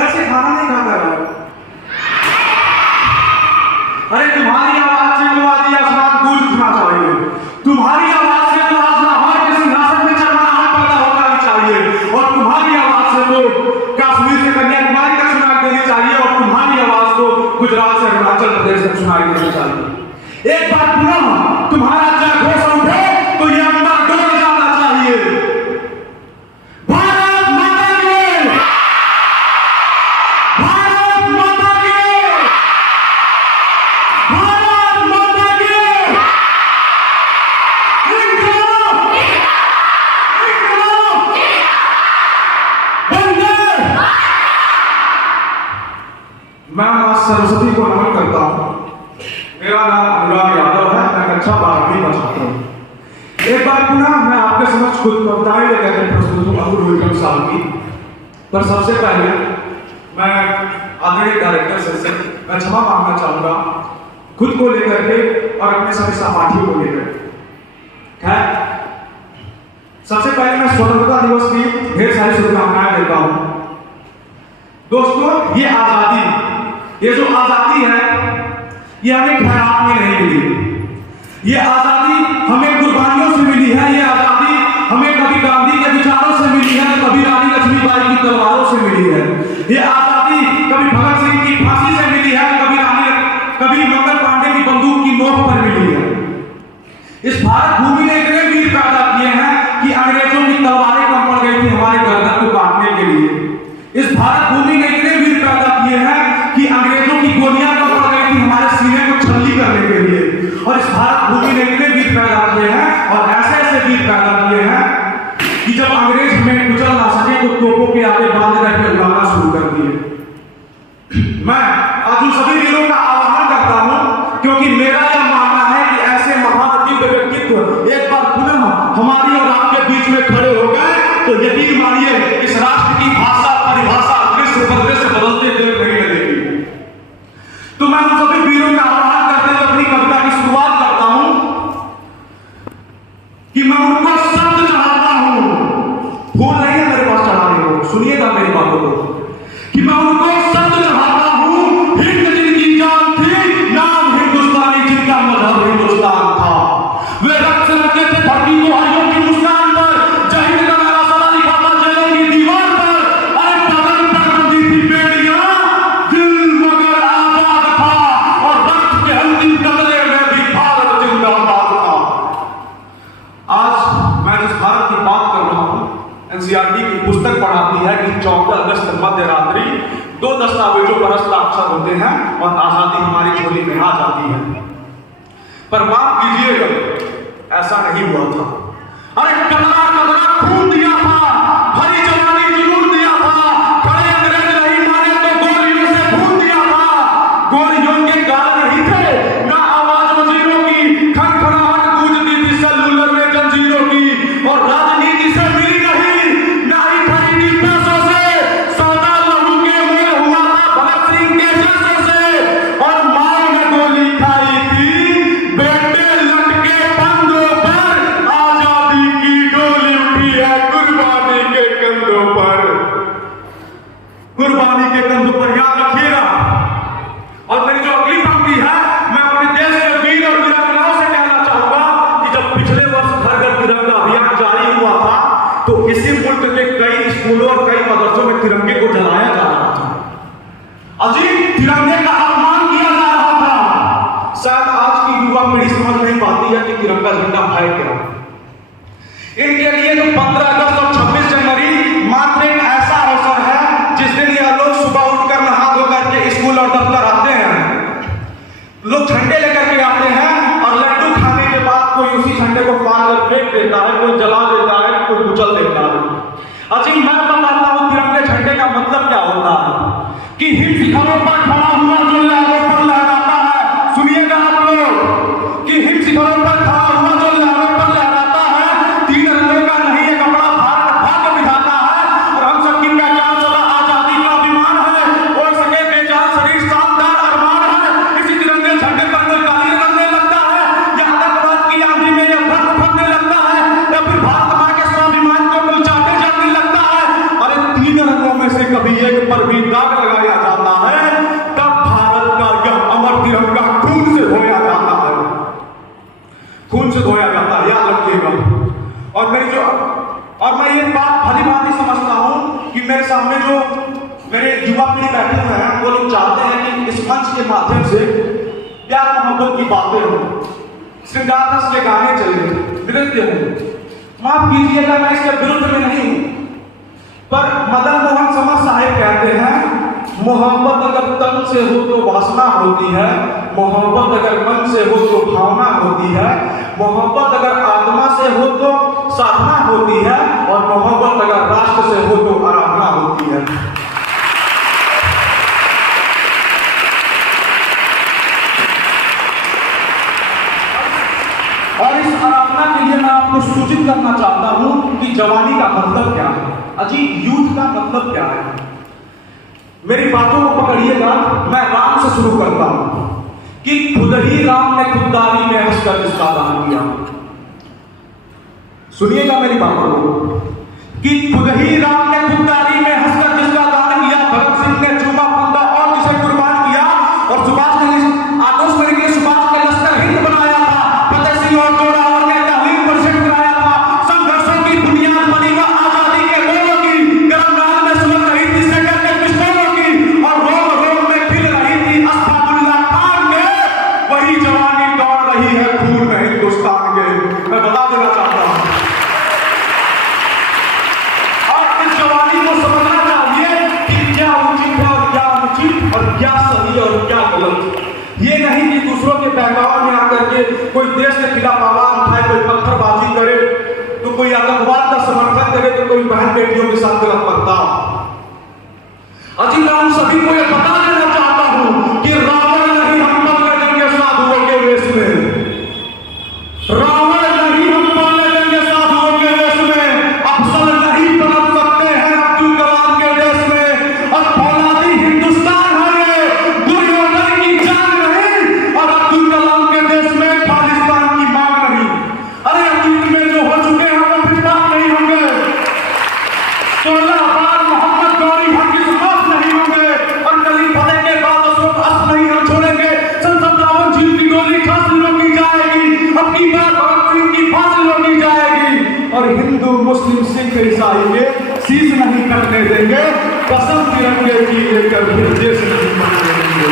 घर से खाना नहीं खाता है। अरे तुम्हारी आवाज से तो आदि आसमान गूंज उठना चाहिए, तुम्हारी आवाज से तो आज लाहौर के सिंहासन में चरमराहट पैदा होना चाहिए, और तुम्हारी आवाज से तो कश्मीर से कन्याकुमारी तक सुनाई देनी चाहिए, और तुम्हारी आवाज को गुजरात से अरुणाचल प्रदेश तक सुनाई देनी चाहिए। एक बार पुनः तुम्हारा जयघोष उठे तो ये अंबर डोल जाना चाहिए। भारत माता की, भारत माता की, भारत माता की, इनकलाब, इनकलाब, वंदे। मैं मां सरस्वती को नमन करता हूं। मेरा नाम अनुराग यादव है, मैं कक्षा 12वीं का छात्र हूं। एक बार पुनः मैं आपके समक्ष खुद कविताएं लेकर प्रस्तुत हूं अपूर्व विक्रम साहब की। पर सबसे पहले मैं आदरणीय डायरेक्टर सर से मैं क्षमा मांगना चाहूंगा, खुद को लेकर के और अपने सभी सहपाठियों को लेकर। खैर, सबसे पहले मैं स्वतंत्रता दिवस की ढेर सारी शुभकामनाएं देता हूं। दोस्तों, ये आजादी, ये जो आजादी है ये हमें खयाल में नहीं मिली, ये आजादी हमें कुर्बानियों से मिली है, ये आजादी हमें कभी गांधी के विचारों से मिली है, कभी रानी लक्ष्मीबाई की तलवारों से मिली है, ये आजादी कभी भगत सिंह की फांसी से मिली है, कभी मंगल पांडे की बंदूक की नोक पर मिली है। इस भारत भूमि ने इतने वीर पैदा किए हैं कि अंग्रेजों की तलवारें कम पड़ गई थी हमारे गर्दन को काटने के लिए। इस भारत भूमि ने इतने वीर पैदा किए हैं कि अंग्रेजों की गोलियां कम पड़ गई थी हमारे सीने को छल्ली करने के लिए। और इस भारत भूमि ने इतने वीर पैदा किए हैं और ऐसे ऐसे वीर पैदा किए हैं कि जब अंग्रेज हमें कुचल ना सके तो तोपों के आगे बांध करके उड़ाना शुरू कर दिए। मैं आज उन सभी वीरों का आह्वान करता हूं, क्योंकि मेरा यह मानना है कि ऐसे महान दिव्य व्यक्तित्व एक बार पुनः हमारी और आपके बीच में खड़े हो गए तो यकीन मानिए इस राष्ट्र की भाषा, परिभाषा, दृश्य बदलते देर नहीं लगेगी। तो मैं उन सभी वीरों का आह्वान करते हुए अपनी कविता की शुरुआत करता हूं कि मैं उनको शब्द चढ़ाता हूं, फूल नहीं है मेरे पास चढ़ाने को, सुनिएगा मेरी बातों को, कि मैं उनको शब्द चढ़ाता हूं। हिंद जिनकी जान थी, नाम हिंदुस्तानी, जिनका मजहब हिंदुस्तान था, वे रक्त लगे थे धरती को हरियों की मुस्कान पर, जय हिंद का नारा सदा लिखा था जेलों की दीवार पर। अरे बदन पर बंधी थी बेड़ियां, दिल मगर आजाद था, और रक्त के अंतिम कतरे में भी भारत जिंदाबाद था। आज मैं जिस भारत की बात कर रहा हूं, एनसीईआरटी की पुस्तक पढ़ाती है कि 14 अगस्त मध्य रात्रि 2 दस्तावेजों पर हस्ताक्षर होते हैं और आजादी हमारी झोली में आ जाती है। पर माफ कीजिएगा, ऐसा नहीं हुआ था। अरे कतरा कतरा खून दिया था, भरी जवानी जुनून दिया था, खड़े अंग्रेज नहीं माने तो गोलियों से भून दिया था। गोलियों के गाल नहीं थे, ना आवाज वजीरों की, खनखनाहट गूंजती थी सेलुलर में जंजीरों की, और राजनीति से मिली नहीं, ना ही खरीदी पैसों से, सौदा लहू के मुंह हुआ था भगत सिंह के जैसों से, और मां ने गोली खाई थी, बेटे लटके पंधों पर, आजादी की डोली उठी है कुर्बानी के कंधों पर, कुर्बानी के कंधों पर, याद रखिएगा। और मेरी जो अगली पंक्ति है, मैं अपने देश के वीर और वीरांगनाओं से कहना चाहूंगा कि जब पिछले वर्ष घर घर तिरंगा अभियान जारी हुआ था तो इसी मुल्क के कई स्कूलों और कई मदरसों में तिरंगे को जलाया जा रहा था, अजीब तिरंगे का अपमान किया जा रहा था। शायद आज की युवा पीढ़ी समझ नहीं पाती है कि तिरंगा झंडा है क्या। इनके लिए जो 15 अगस्त और 26 जनवरी मात्र एक ऐसा अवसर है जिस दिन यह लोग सुबह उठकर नहा धो करके स्कूल और दफ्तर आते हैं, लोग झंडे लेकर के आते हैं, और लड्डू खाने के बाद कोई उसी झंडे को फाड़ कर फेंक देता है, कोई जला देता है, कोई कुचल देता है। अजी मैं बताता हूं तिरंगे झंडे का मतलब क्या होता है, कि हिम शिखरों पर खड़ा हुआ जो लहरों पर लहराता है, सुनिएगा आप लोग, कि हिम शिखरों पर खड़ा हुआ जो लहरों पर लहराता है, 3 रंगों का नहीं है कपड़ा, भारत भाग्य विधाता है, और हम सबकी पहचान सदा आजादी का अभिमान है, और सके बेजान शरीर शानदार अरमान है। इसी तिरंगे झंडे पर कोई काली रंगने लगता है, या आतंकवाद की आंधी में यह भ्रम फटने लगता है, या फिर भारत मां के स्वाभिमान को कोई चाटे जाने लगता है। अरे 3 रंगों में से कभी एक झंडे पर भी दाग लगाया जाता है, तब भारत का यह अमर तिरंगा खून से धोया जाता है, खून से धोया जाता है, याद रखिएगा। और मैं ये बात भली भांति समझता हूं कि मेरे सामने जो मेरे युवा पीढ़ी बैठे हुए हैं, वो लोग चाहते हैं कि इस मंच के माध्यम से प्यार मोहब्बत की बातें हों, श्रृंगार रस के गाने चले, नृत्य हो। माफ कीजिएगा, मैं इसके विरुद्ध में नहीं हूं, पर मदन मोहन समर साहिब कहते हैं, मोहब्बत अगर तन से हो तो वासना होती है, मोहब्बत अगर मन से हो तो भावना होती है, मोहब्बत अगर आत्मा से हो तो साधना होती है, और मोहब्बत अगर राष्ट्र से हो तो आराधना होती है। और इस आराधना के लिए मैं आपको सूचित करना चाहता हूं कि जवानी का मतलब क्या है, अजी यूथ का मतलब क्या है। मेरी बातों को पकड़िएगा, मैं राम से शुरू करता हूं कि खुद ही राम ने खुददारी में हंसकर इसका दान किया। सुनिएगा मेरी बातों को कि खुद ही राम ने खुददारी में हंसकर जिसका दान किया, भगत सिंह ने चूमा फंदा और जिसे कुर्बान किया, और सुभाष ने आदोश करके सुभाष ने लश्कर हिंद बनाया था, फतेह सिंह और जोरावर ने तहलील परिषद कराया था, संघर्षों की बुनियाद बनी वह आजादी के मोलों की, गरमगान में सुलग रही थी सेकर के पिस्तौलों की, और रोम रोम में खिल रही थी अस्तादुल्लाह खान के, वही जवानी दौड़ रही है खून में हिंदुस्तान के। मैं बता देना चाहता हूं, और इस जवानी को समझना चाहिए कि क्या उचित है और क्या अनुचित, और क्या सही और क्या गलत। ये नहीं कि दूसरों के बहकावे में आकर के कोई देश के खिलाफ आवाज उठाए, कोई पत्थरबाजी करे, तो कोई आतंकवाद का समर्थन करे, तो कोई बहन बेटियों के साथ गलत बर्ताव। अजी मैं उन सभी को यह बता देना चाहता हूं कि रावण नहीं हम बदले देंगे साधुओं के वेश में, रावण नहीं हम बदले देंगे साधुओं के वेश में, अफसल नहीं बदल सकते हैं अब्दुल कलाम के देश में, और फौलादी हिंदुस्तान है ये, दुर्योधन की जान नहीं, और अब्दुल कलाम के देश में खालिस्तान की मांग नहीं। अरे अतीत में जो हो चुके हैं वो फिर बात नहीं होंगे, 16 बार मोहम्मद गौरी हम किस बात नहीं होंगे, और कली फतेह के बाद अशोक अस्त नहीं हम छोड़ेंगे, सन 57 झील की गोली फांसी रोकी जाएगी, अब की बार भगत सिंह की फांसी रोकी जाएगी, और हिंदू मुस्लिम सिख ईसाई के शीश नहीं कटने देंगे, कसम तिरंगे की लेकर फिर देश नहीं बनने देंगे।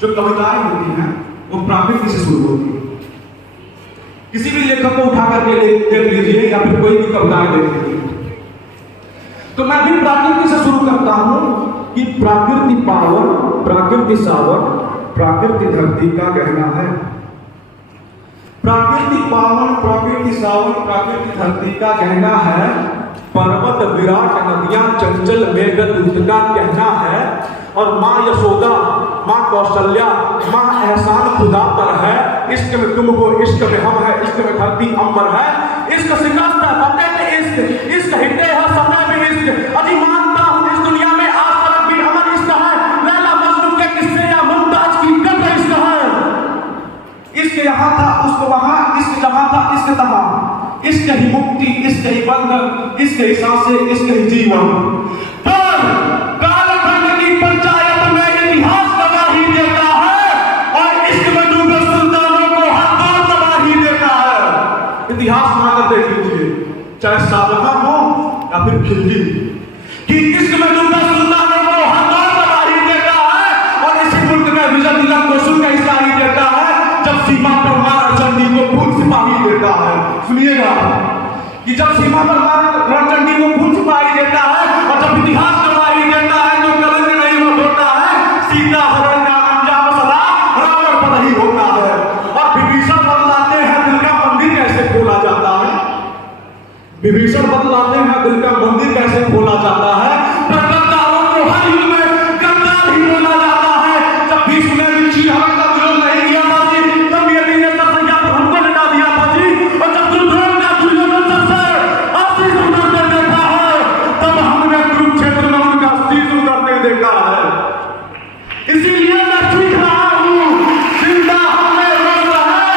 जो कविताएं होती हैं वो प्रकृति से शुरू होती है। किसी भी लेखक को उठा करके देख लीजिए, या फिर कोई भी कविताएं देख लीजिए, तो मैं भी प्रकृति से शुरू करता हूं कि प्रकृति पावन, प्रकृति सावन, प्रकृति धरती का कहना है। प्रकृति पावन, प्रकृति सावन, प्रकृति धरती का कहना है, पर्वत विराट नदियां चंचल मेघदूत का कहना है, और माँ यशोदा, माँ कौशल्या, माँ एहसान खुदा पर है, इश्क में तुम हो, इश्क में हम है, इश्क में धरती अंबर है, इश्क शिकस्त है फतेह में इश्क, इश्क हिंदे है समय में इश्क, अजी मानता हूँ इस दुनिया में आज तक भी अमर इश्क है, लैला मजनू के किस्से या मुमताज की कब्र इश्क है। इश्क यहाँ था उसको वहां, इश्क जहां था इश्क तहां, इश्क ही मुक्ति, इश्क ही बंधन, इश्क ही सांसें, इश्क ही जीवन। पर कालखंड की पंचायत में इतिहास गवाही देता है, और इश्क में डूबे सुल्तानों को हर दौर तबाही देता है। इतिहास बनाकर देख लीजिए, चाहे शाहजहां हो या फिर खिलजी, कि इश्क में डूबे सुल्तानों को हर दौर तबाही देता है, और इसी मुल्क में विजय तिलक को सुन के इशारी देता है, जब सीमा पर मार चंडी को खून सिपाही देता है। सुनिएगा कि जब सीमा पर मार रणचंडी को खून सिपाही देता है, और जब इतिहास गवाही देता है, तो कलंक नहीं वो होता है, सीता हरण का अंजाम सदा रावण पर ही होता है। और विभीषण बतलाते हैं दिल का मंदिर कैसे खोला जाता है, विभीषण बतलाते हैं दिल का मंदिर कैसे खोला जाता है, पर गद्दारों को हर युग में गद्दार ही बोला जाता है। जब भीष्म ने ऋषि हरण का विरोध नहीं किया था जी, तब यदि ने सरसैया पर हमको लिटा दिया था जी, और जब दुर्योधन ने दुर्योधन से आशीष उतरते देखा है, तब हमने कुरुक्षेत्र में उनका शीश उतरते देखा है। इसीलिए मैं सीख रहा हूं, जिंदा हमें रोज है,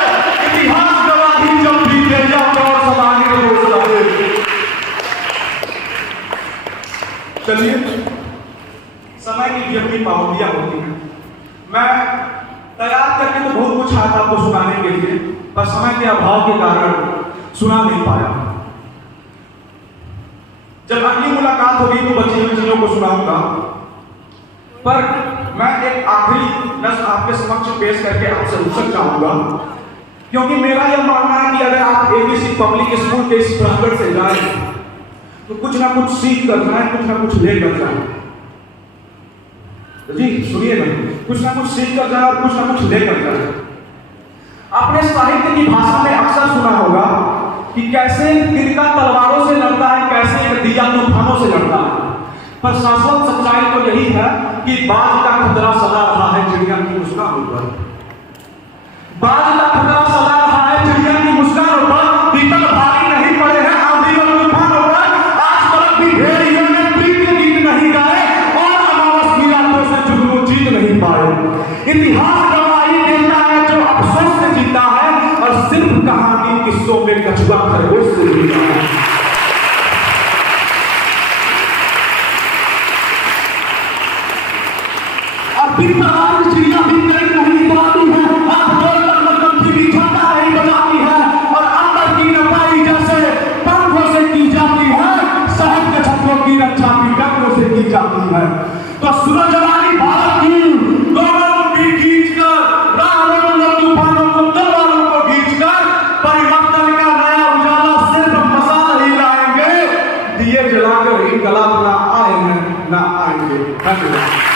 की पाबंदियां होती हैं। मैं तैयार करके तो बहुत कुछ आता आपको सुनाने के लिए, पर समय के अभाव के कारण सुना नहीं पाया। जब अगली मुलाकात होगी तो बची हुई चीजों को सुनाऊंगा, पर मैं एक आखिरी नस्ल आपके समक्ष पेश करके आपसे रुखसत चाहूंगा, क्योंकि मेरा यह मानना है कि अगर आप एबीसी पब्लिक स्कूल के इस प्रांगण से जाए तो कुछ ना कुछ सीख कर जाए, कुछ ना कुछ लेकर जाए। जी सुनिए ना, कुछ ना कुछ सीख कर जाए और कुछ ना कुछ लेकर जाए। आपने साहित्य की भाषा में अक्सर सुना होगा कि कैसे तिनका तलवारों से लड़ता है, कैसे एक दिया तूफानों से लड़ता है, पर शाश्वत सच्चाई तो यही है कि बाज का खतरा सदा रहा है चिड़िया की मुस्कान पर। बाज का खतरा सदा रहा है चिड़िया की मुस्कान पर। पीतल भारी नहीं पड़े हैं आंधी और तूफानों पर। आज तक भी भेड़ियों ने प्रीत गीत नहीं गाए और अमावस की रातों से जुगनू जीत नहीं पाए। इतिहास गवाही देता है जो अफसोस से जीता है और सिर्फ कहानी किस्सों में कछुआ खरगोश से जीता है। और फिर प्रहार चिड़िया भी कहीं नहीं पाती है, आप जोर मतलब की भी छाता नहीं बजाती है और अंबर की नपाई जैसे पंखों से की जाती है, शहर के छत्रों की रक्षा भी डंकों से की जाती है। तो सूरज वाली भारत की दोनों की खींचकर रावण और तूफानों को तलवारों को खींचकर परिवर्तन का नया उजाला सिर्फ मसाल ही लाएंगे। दिए जलाकर इनकलाब ना आए हैं ना आएंगे। धन्यवाद।